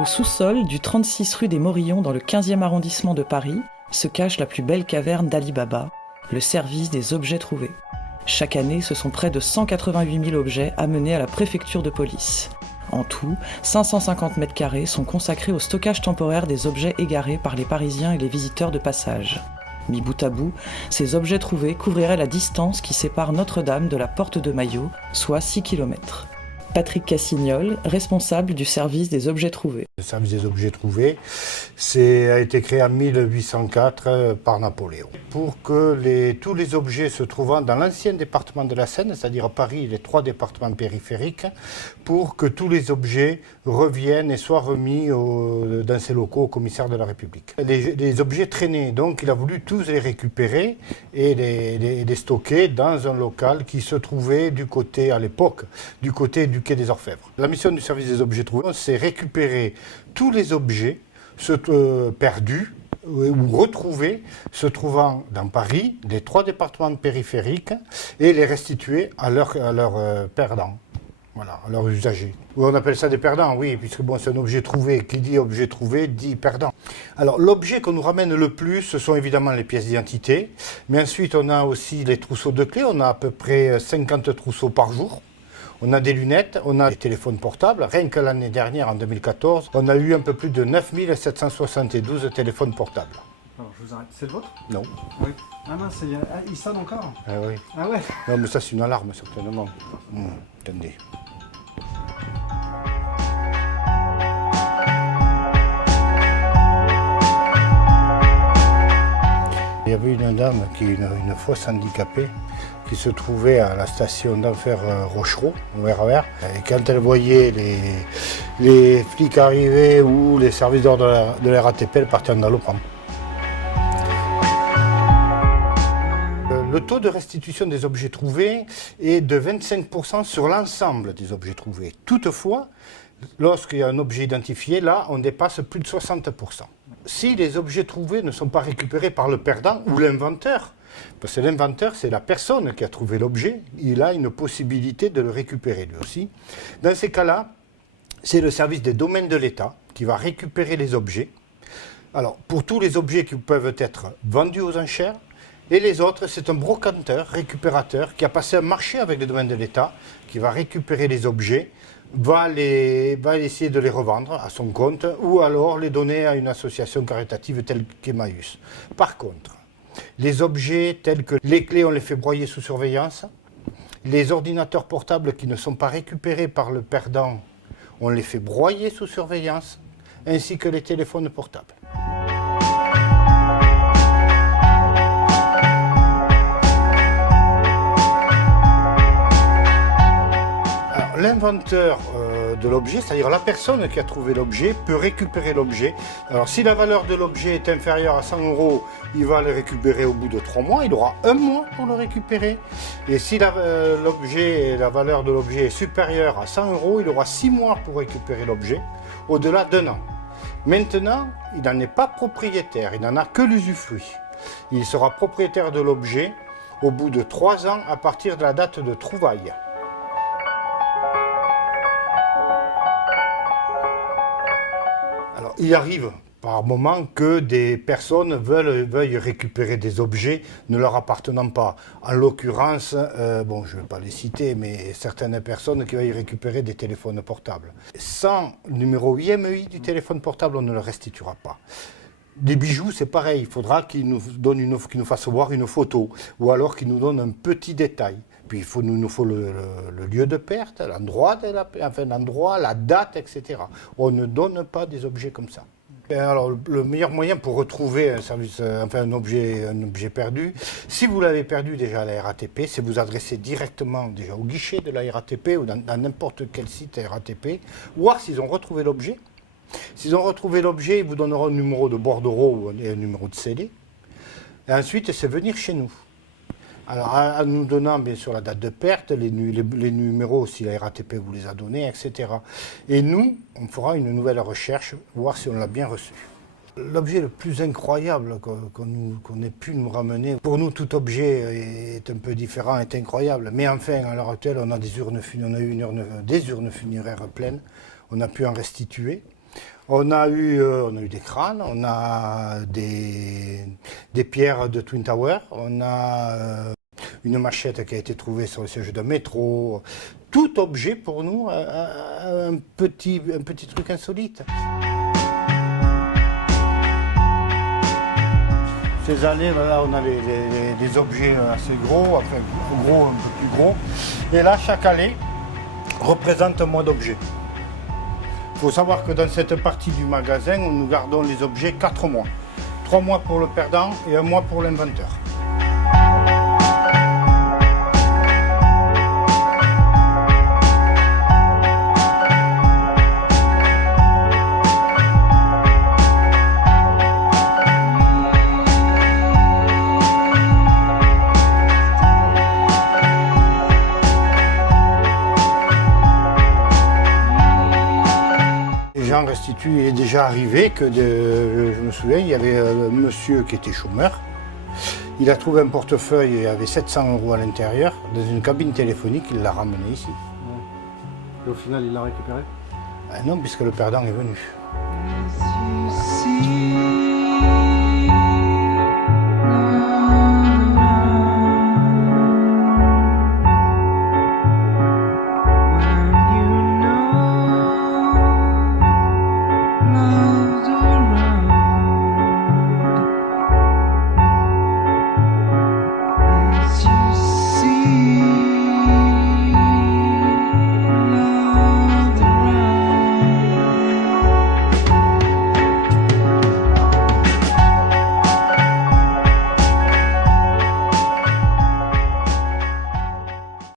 Au sous-sol du 36 rue des Morillons dans le 15e arrondissement de Paris se cache la plus belle caverne d'Ali Baba, le service des objets trouvés. Chaque année, ce sont près de 188 000 objets amenés à la préfecture de police. En tout, 550 mètres carrés sont consacrés au stockage temporaire des objets égarés par les Parisiens et les visiteurs de passage. Mis bout à bout, ces objets trouvés couvriraient la distance qui sépare Notre-Dame de la Porte de Maillot, soit 6 km. Patrick Cassignol, responsable du service des objets trouvés. Le service des objets trouvés a été créé en 1804 par Napoléon. Pour que tous les objets se trouvant dans l'ancien département de la Seine, c'est-à-dire Paris et les 3 départements périphériques, pour que tous les objets reviennent et soient remis dans ces locaux au commissaire de la République. Les objets traînaient, donc il a voulu tous les récupérer et les stocker dans un local qui se trouvait à l'époque, du côté du quai des Orfèvres. La mission du service des objets trouvés, c'est récupérer tous les objets perdus ou retrouvés se trouvant dans Paris, les 3 départements périphériques, et les restituer à leurs perdants, voilà, à leurs usagers. Ou on appelle ça des perdants, oui, puisque bon, c'est un objet trouvé. Qui dit objet trouvé dit perdant. Alors l'objet qu'on nous ramène le plus, ce sont évidemment les pièces d'identité, mais ensuite on a aussi les trousseaux de clés, on a à peu près 50 trousseaux par jour. On a des lunettes, on a des téléphones portables. Rien que l'année dernière, en 2014, on a eu un peu plus de 9 772 téléphones portables. Alors, je vous arrête. C'est le vôtre? Non. Oui. Ah mince, il sonne encore? Ah oui. Ah ouais? Non, mais ça, c'est une alarme, certainement. Attendez. Il y avait une dame une fausse handicapée qui se trouvait à la station d'Enfer Rochereau, au RER. Et quand elle voyait les flics arriver ou les services d'ordre de la RATP, elle partait en galopant. Le taux de restitution des objets trouvés est de 25% sur l'ensemble des objets trouvés. Toutefois, lorsqu'il y a un objet identifié, là, on dépasse plus de 60%. Si les objets trouvés ne sont pas récupérés par le perdant ou l'inventeur, parce que l'inventeur, c'est la personne qui a trouvé l'objet, il a une possibilité de le récupérer lui aussi. Dans ces cas-là, c'est le service des domaines de l'État qui va récupérer les objets. Alors, pour tous les objets qui peuvent être vendus aux enchères, et les autres, c'est un brocanteur, récupérateur, qui a passé un marché avec les domaines de l'État, qui va récupérer les objets, va essayer de les revendre à son compte, ou alors les donner à une association caritative telle qu'Emmaüs. Par contre, les objets tels que les clés, on les fait broyer sous surveillance, les ordinateurs portables qui ne sont pas récupérés par le perdant, on les fait broyer sous surveillance, ainsi que les téléphones portables. L'inventeur de l'objet, c'est-à-dire la personne qui a trouvé l'objet, peut récupérer l'objet. Alors si la valeur de l'objet est inférieure à 100 €, il va le récupérer au bout de 3 mois, il aura 1 mois pour le récupérer. Et si la valeur de l'objet est supérieure à 100 €, il aura 6 mois pour récupérer l'objet, au-delà d'1 an. Maintenant, il n'en est pas propriétaire, il n'en a que l'usufruit. Il sera propriétaire de l'objet au bout de 3 ans à partir de la date de trouvaille. Alors, il arrive par moment que des personnes veuillent récupérer des objets ne leur appartenant pas. En l'occurrence, bon, je ne vais pas les citer, mais certaines personnes qui veuillent récupérer des téléphones portables. Sans numéro IMEI du téléphone portable, on ne le restituera pas. Les bijoux, c'est pareil. Il faudra qu'ils nous fassent voir une photo ou alors qu'ils nous donnent un petit détail. Puis il nous faut le lieu de perte, l'endroit, la date, etc. On ne donne pas des objets comme ça. Alors, le meilleur moyen pour retrouver un objet perdu, si vous l'avez perdu déjà à la RATP, c'est vous adresser directement déjà au guichet de la RATP ou dans n'importe quel site RATP, voir s'ils ont retrouvé l'objet. S'ils ont retrouvé l'objet, ils vous donneront un numéro de bordereau et un numéro de scellé. Et ensuite, c'est venir chez nous. Alors, en nous donnant bien sûr la date de perte, les numéros, si la RATP vous les a donnés, etc. Et nous, on fera une nouvelle recherche, voir si on l'a bien reçu. L'objet le plus incroyable qu'on ait pu nous ramener, pour nous tout objet est un peu différent, est incroyable. Mais enfin, à l'heure actuelle, on a des urnes funéraires pleines, on a pu en restituer. On a eu des crânes, on a des pierres de Twin Tower, on a une machette qui a été trouvée sur le siège de métro. Tout objet pour nous a un petit truc insolite. Ces allées, là, on a des objets assez gros, enfin gros, un peu plus gros. Et là, chaque allée représente un mois d'objets. Il faut savoir que dans cette partie du magasin, nous gardons les objets 4 mois. 3 mois pour le perdant et 1 mois pour l'inventeur. Jean Restitut, il est déjà arrivé que, je me souviens, il y avait un monsieur qui était chômeur. Il a trouvé un portefeuille, il y avait 700 € à l'intérieur, dans une cabine téléphonique, il l'a ramené ici. Et au final, il l'a récupéré? Non, puisque le perdant est venu.